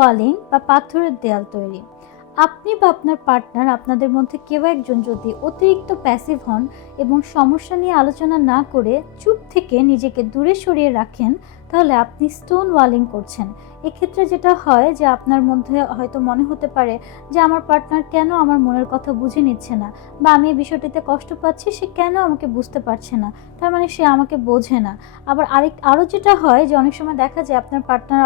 ওয়ালিং বা পাথরের দেয়াল তৈরি। আপনি বা আপনার পার্টনার, আপনাদের মধ্যে কেউ একজন যদি অতিরিক্ত প্যাসিভ হন এবং সমস্যা নিয়ে আলোচনা না করে চুপ থেকে নিজেকে দূরে সরিয়ে রাখেন, তাহলে আপনি স্টোন ওয়ালিং করছেন। এক্ষেত্রে যেটা হয় যে আপনার মধ্যে হয়তো মনে হতে পারে যে আমার পার্টনার কেন আমার মনের কথা বুঝে নিচ্ছে না, বা আমি এই বিষয়টিতে কষ্ট পাচ্ছি, সে কেন আমাকে বুঝতে পারছে না, তার মানে সে আমাকে বোঝে না। আবার আরও যেটা হয় যে অনেক সময় দেখা যায় আপনার পার্টনার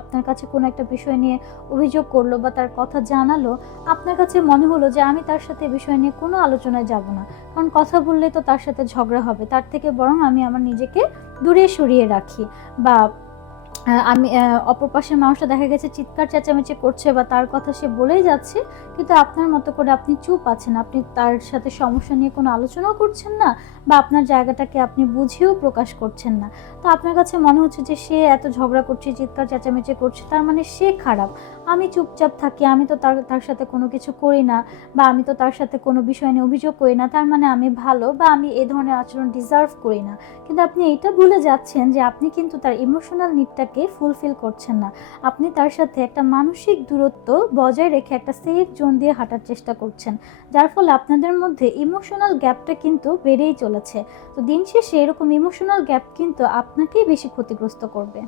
আপনার কাছে কোনো একটা বিষয় নিয়ে অভিযোগ করলো বা তার কথা জানালো, আপনার কাছে মনে হলো যে আমি তার সাথে এ বিষয় নিয়ে কোনো আলোচনায় যাব না, কারণ কথা বললে তো তার সাথে ঝগড়া হবে, তার থেকে বরং আমি আমার নিজেকে দূরে সরিয়ে রাখি। বা আমি অপর পাশের মানুষটা দেখা গেছে চিৎকার চেঁচামেচি করছে বা তার কথা সে বলেই যাচ্ছে, কিন্তু আপনার মতো করে আপনি চুপ আছেন, আপনি তার সাথে সমস্যা নিয়ে কোনো আলোচনাও করছেন না, বা আপনার জায়গাটাকে আপনি বুঝেও প্রকাশ করছেন না। তো আপনার কাছে মনে হচ্ছে যে সে এত ঝগড়া করছে, চিৎকার চেঁচামেচি করছে, তার মানে সে খারাপ। আমি চুপচাপ থাকি, আমি তো তার সাথে কোনো কিছু করি না, বা আমি তো তার সাথে কোনো বিষয় নিয়ে অভিযোগ করি না, তার মানে আমি ভালো, বা আমি এ ধরনের আচরণ ডিজার্ভ করি না। কিন্তু আপনি এটা ভুলে যাচ্ছেন যে আপনি কিন্তু তার ইমোশনাল নিডটাকে ফুলফিল করছেন না। আপনি তার সাথে একটা মানসিক দূরত্ব বজায় রেখে একটা সেফ জোন দিয়ে হাঁটার চেষ্টা করছেন, যার ফলে আপনাদের মধ্যে ইমোশনাল গ্যাপটা কিন্তু বেড়েই চলেছে। তো দিন শেষে এরকম ইমোশনাল গ্যাপ কিন্তু আপনাকেই বেশি ক্ষতিগ্রস্ত করবে।